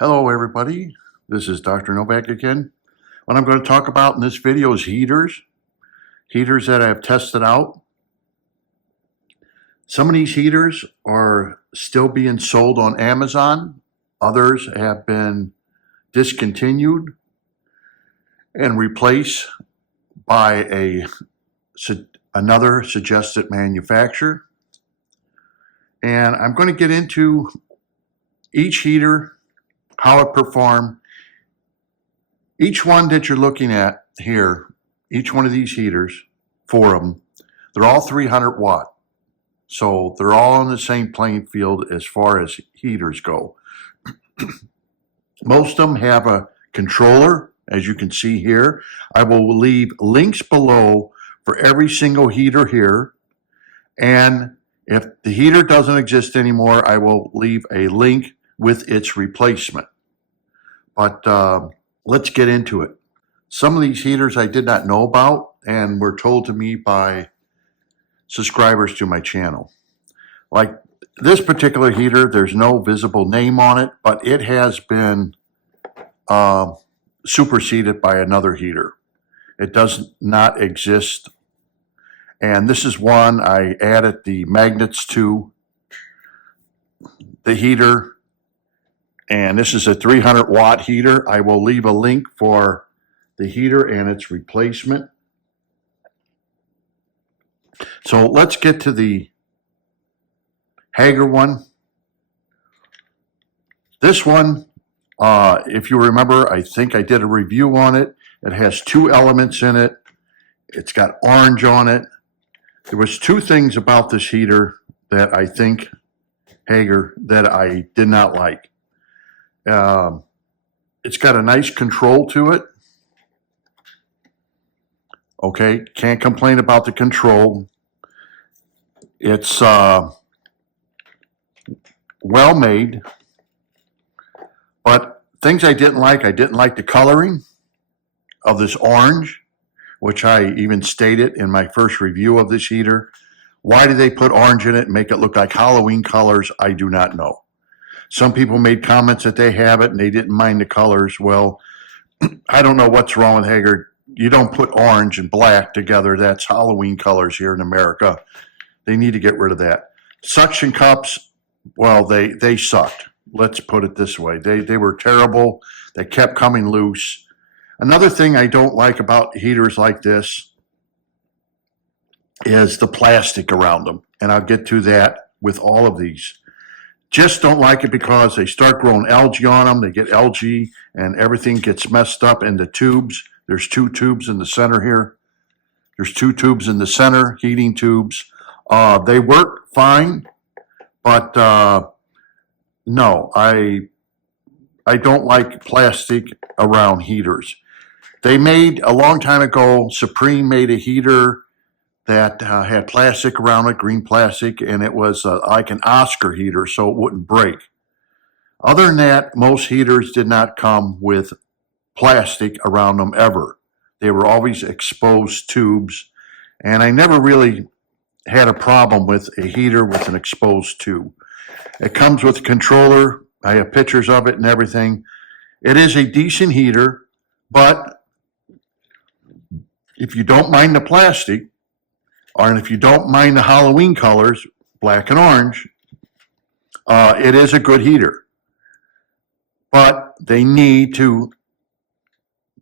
Hello everybody, this is Dr. Novak again. What I'm going to talk about in this video is heaters that I've tested out. Some of these heaters are still being sold on Amazon. Others have been discontinued and replaced by another suggested manufacturer. And I'm going to get into each heater, how it performed. Each one that you're looking at here, each one of these heaters, 4 of them, they're all 300 watt. So they're all on the same playing field as far as heaters go. Most of them have a controller, as you can see here. I will leave links below for every single heater here. And if the heater doesn't exist anymore, I will leave a link with its replacement. But let's get into it. Some of these heaters I did not know about and were told to me by subscribers to my channel. Like this particular heater, there's no visible name on it, but it has been superseded by another heater. It does not exist. And this is one I added the magnets to the heater. And this is a 300 watt heater. I will leave a link for the heater and its replacement. So let's get to the Hager one. This one, if you remember, I think I did a review on it. It has 2 elements in it. It's got orange on it. There was 2 things about this heater that I think Hager that I did not like. It's got a nice control to it. Okay, can't complain about the control. It's well made, but things I didn't like the coloring of this orange, which I even stated in my first review of this heater. Why do they put orange in it and make it look like Halloween colors? I do not know. Some people made comments that they have it and they didn't mind the colors. Well, I don't know what's wrong with Hager. You don't put orange and black together. That's Halloween colors here in America. They need to get rid of that. Suction cups, well, they sucked. Let's put it this way. They were terrible. They kept coming loose. Another thing I don't like about heaters like this is the plastic around them. And I'll get to that with all of these. Just don't like it because they start growing algae on them. They get algae and everything gets messed up in the tubes. There's 2 tubes in the center here. There's 2 tubes in the center, heating tubes. They work fine, but no, I don't like plastic around heaters. They made, a long time ago, Supreme made a heater that had plastic around it, green plastic, and it was like an Oscar heater, so it wouldn't break. Other than that, most heaters did not come with plastic around them ever. They were always exposed tubes, and I never really had a problem with a heater with an exposed tube. It comes with a controller. I have pictures of it and everything. It is a decent heater, but if you don't mind the plastic, or if you don't mind the Halloween colors, black and orange, it is a good heater. But they need to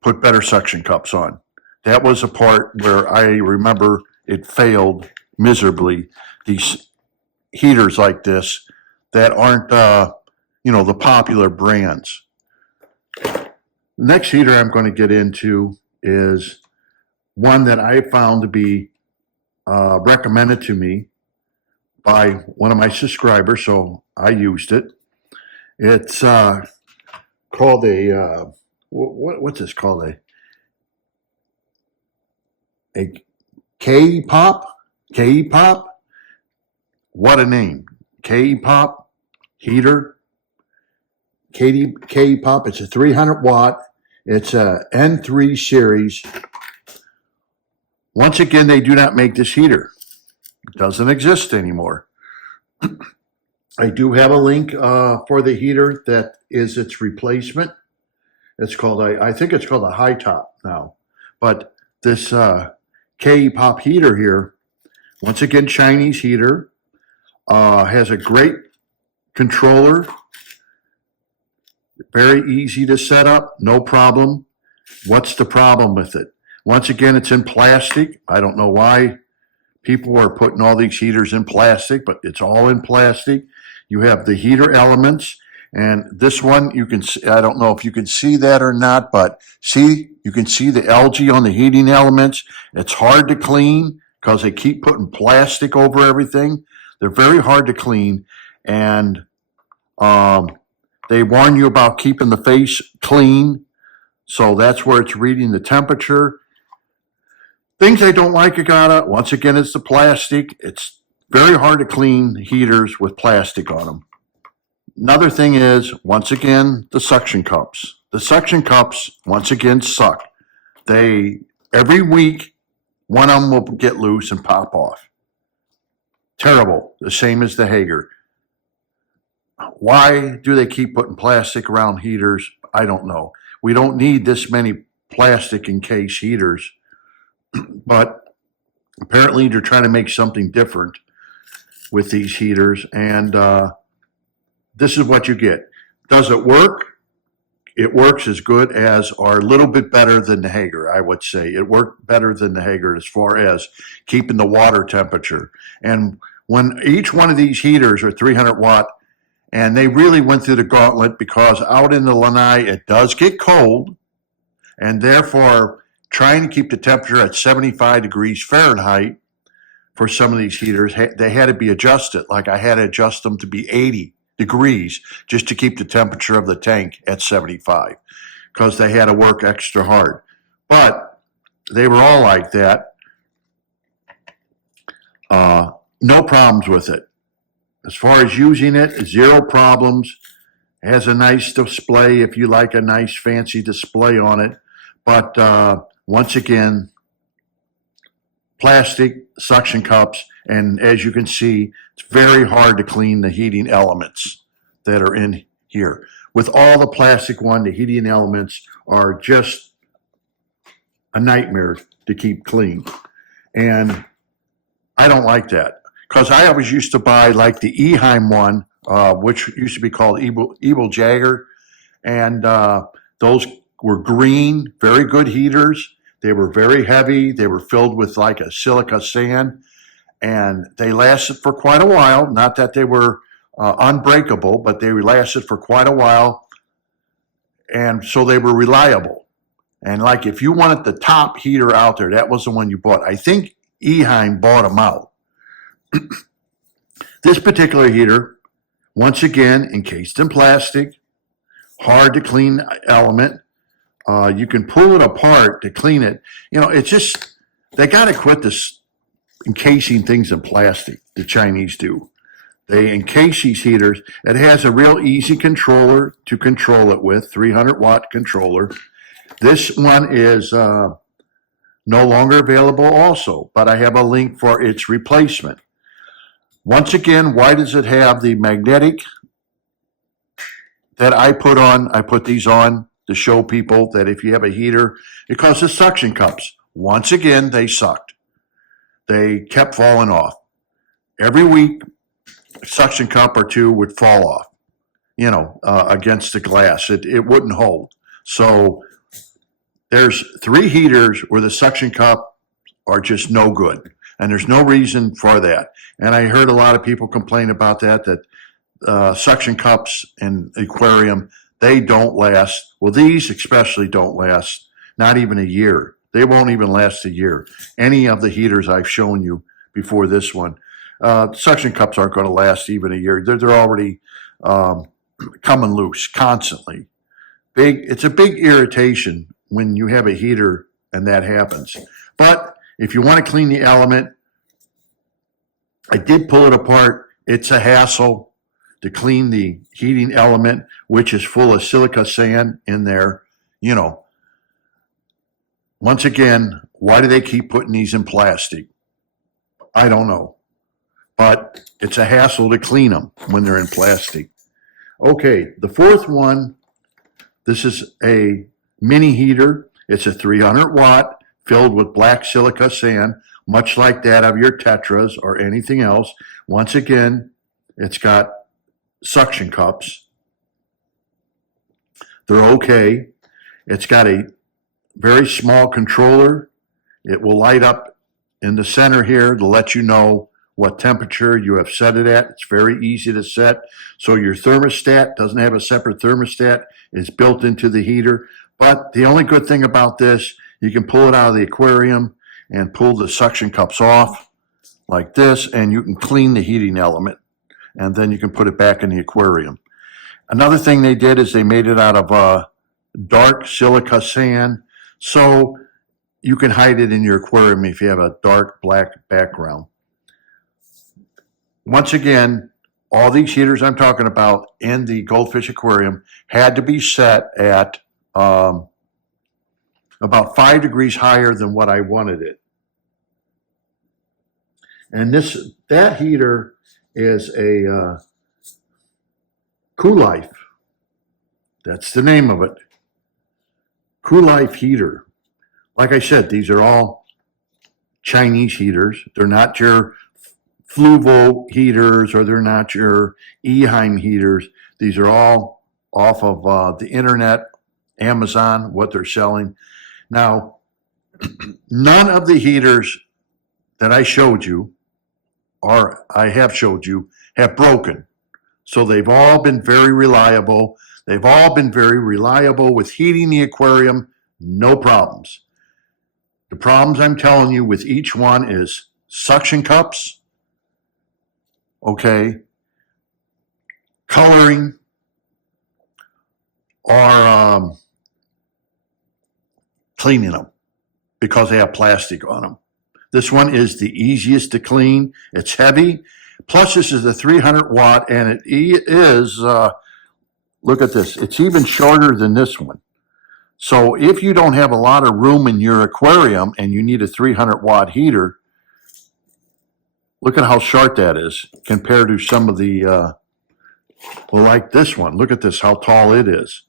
put better suction cups on. That was a part where I remember it failed miserably. These heaters like this that aren't, the popular brands. The next heater I'm going to get into is one that I found to be recommended to me by one of my subscribers, so I used it. It's called a what's this called? A HITOP. What a name! HITOP heater. HITOP. It's a 300 watt. It's a N3 series. Once again, they do not make this heater. It doesn't exist anymore. I do have a link for the heater that is its replacement. It's called, I think it's called a HITOP now. But this K-pop heater here, once again, Chinese heater, has a great controller, very easy to set up, no problem. What's the problem with it? Once again, it's in plastic. I don't know why people are putting all these heaters in plastic, but it's all in plastic. You have the heater elements, and this one you can see, I don't know if you can see that or not, but see, you can see the algae on the heating elements. It's hard to clean because they keep putting plastic over everything. They're very hard to clean, and they warn you about keeping the face clean. So that's where it's reading the temperature. Things I don't like about it, once again, it's the plastic. It's very hard to clean heaters with plastic on them. Another thing is, once again, the suction cups. The suction cups, once again, suck. Every week, one of them will get loose and pop off. Terrible. The same as the Hager. Why do they keep putting plastic around heaters? I don't know. We don't need this many plastic encased heaters, but apparently they're trying to make something different with these heaters, and this is what you get. Does it work? It works as good as, or a little bit better than the Hager, I would say. It worked better than the Hager as far as keeping the water temperature. And when each one of these heaters are 300 watt, and they really went through the gauntlet because out in the lanai, it does get cold, and therefore trying to keep the temperature at 75 degrees Fahrenheit for some of these heaters, they had to be adjusted. Like I had to adjust them to be 80 degrees just to keep the temperature of the tank at 75 because they had to work extra hard. But they were all like that. No problems with it. As far as using it, zero problems. It has a nice display if you like a nice fancy display on it. But once again, plastic suction cups, and as you can see, it's very hard to clean the heating elements that are in here. With all the plastic one, the heating elements are just a nightmare to keep clean. And I don't like that. Because I always used to buy like the Eheim one, which used to be called Evil Jagger, and those were green, very good heaters. They were very heavy. They were filled with like a silica sand, and they lasted for quite a while. Not that they were unbreakable, but they lasted for quite a while, and so they were reliable. And like if you wanted the top heater out there, that was the one you bought. I think Eheim bought them out. This particular heater, once again, encased in plastic, hard to clean element. You can pull it apart to clean it. You know, it's just, they got to quit this encasing things in plastic, the Chinese do. They encase these heaters. It has a real easy controller to control it with, 300 watt controller. This one is no longer available also, but I have a link for its replacement. Once again, why does it have the magnetic that I put on? I put these on to show people that if you have a heater, because the suction cups, once again, they sucked. They kept falling off. Every week, a suction cup or two would fall off, you know, against the glass. It wouldn't hold. So there's 3 heaters where the suction cup are just no good. And there's no reason for that. And I heard a lot of people complain about that suction cups in Aquarium, they don't last. Well, these especially don't last, not even a year. They won't even last a year. Any of the heaters I've shown you before this one, suction cups aren't going to last even a year. They're already coming loose constantly. It's a big irritation when you have a heater and that happens. But if you want to clean the element, I did pull it apart. It's a hassle to clean the heating element, which is full of silica sand in there. You know, once again, why do they keep putting these in plastic? I don't know. but it's a hassle to clean them when they're in plastic. Okay, the fourth one, this is a mini heater. It's a 300 watt filled with black silica sand, much like that of your Tetras or anything else. Once again, it's got suction cups. They're okay. It's got a very small controller. It will light up in the center here to let you know what temperature you have set it at. It's very easy to set. So your thermostat doesn't have a separate thermostat. It's built into the heater. But the only good thing about this, you can pull it out of the aquarium and pull the suction cups off like this, and you can clean the heating element. And then you can put it back in the aquarium. Another thing they did is they made it out of dark silica sand. So you can hide it in your aquarium if you have a dark black background. Once again, all these heaters I'm talking about in the goldfish aquarium had to be set at about 5 degrees higher than what I wanted it. And that heater is a Kulife. That's the name of it. Kulife heater. Like I said, these are all Chinese heaters. They're not your Fluvo heaters, or they're not your Eheim heaters. These are all off of the internet, Amazon, what they're selling. Now, none of the heaters that I showed you, or I have showed you, have broken. So they've all been very reliable. They've all been very reliable with heating the aquarium, no problems. The problems I'm telling you with each one is suction cups, okay, coloring, or cleaning them because they have plastic on them. This one is the easiest to clean. It's heavy. Plus, this is a 300 watt, and it is, look at this, it's even shorter than this one. So if you don't have a lot of room in your aquarium and you need a 300 watt heater, look at how short that is compared to some of the, well, like this one. Look at this, how tall it is.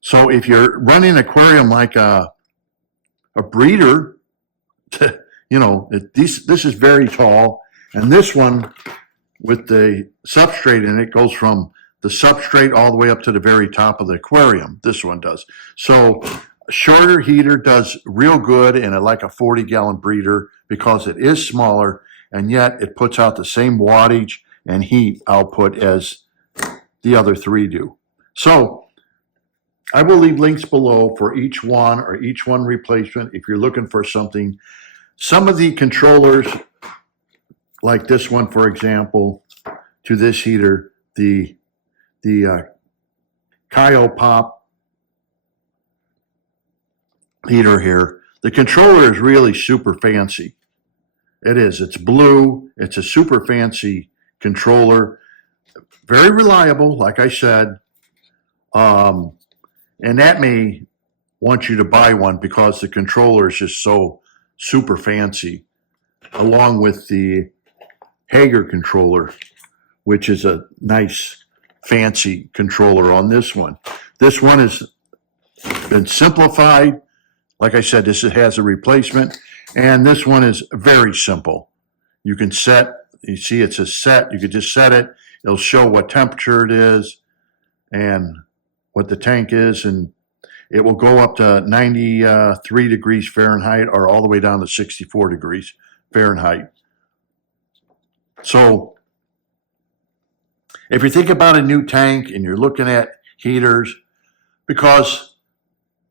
So if you're running an aquarium like a breeder, you know, this is very tall. And this one with the substrate in it goes from the substrate all the way up to the very top of the aquarium. This one does. So a shorter heater does real good in like a 40-gallon breeder because it is smaller, and yet it puts out the same wattage and heat output as the other three do. So I will leave links below for each one or each one replacement if you're looking for something. Some of the controllers, like this one, for example, to this heater, the HiTop heater here, the controller is really super fancy. It is. It's blue. It's a super fancy controller. Very reliable, like I said. And that may want you to buy one because the controller is just so super fancy, along with the Hager controller, which is a nice fancy controller on this one. This one has been simplified. Like I said, this has a replacement, and this one is very simple. You can set, you see it's a set, you can just set it. It'll show what temperature it is and what the tank is, and it will go up to 93 degrees Fahrenheit or all the way down to 64 degrees Fahrenheit. So if you think about a new tank and you're looking at heaters, because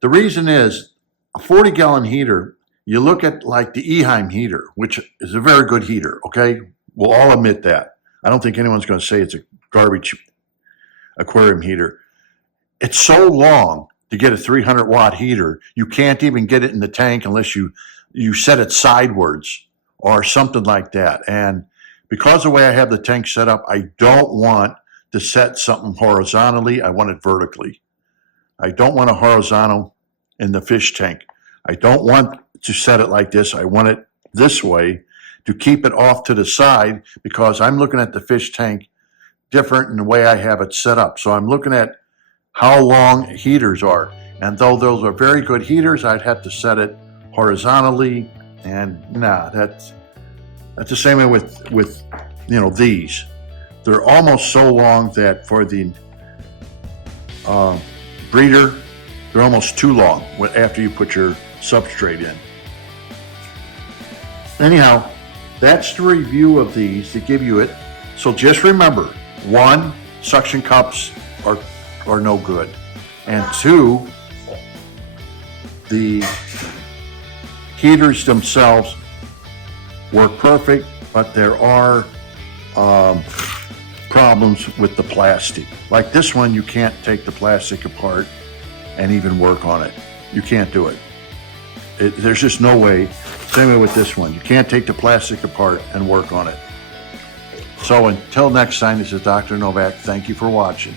the reason is a 40-gallon heater, you look at like the Eheim heater, which is a very good heater, okay? We'll all admit that. I don't think anyone's going to say it's a garbage aquarium heater. It's so long to get a 300 watt heater, you can't even get it in the tank unless you set it sideways or something like that. And because of the way I have the tank set up, I don't want to set something horizontally. I want it vertically. I don't want a horizontal in the fish tank. I don't want to set it like this. I want it this way to keep it off to the side because I'm looking at the fish tank different in the way I have it set up. So I'm looking at how long heaters are. And though those are very good heaters, I'd have to set it horizontally. And nah, that's the same way with these. They're almost so long that for the breeder, they're almost too long after you put your substrate in. Anyhow, that's the review of these to give you it. So just remember, 1, suction cups are no good. And 2, the heaters themselves work perfect, but there are problems with the plastic. Like this one, you can't take the plastic apart and even work on it. You can't do it. There's just no way. Same way with this one. You can't take the plastic apart and work on it. So until next time, this is Dr. Novak. Thank you for watching.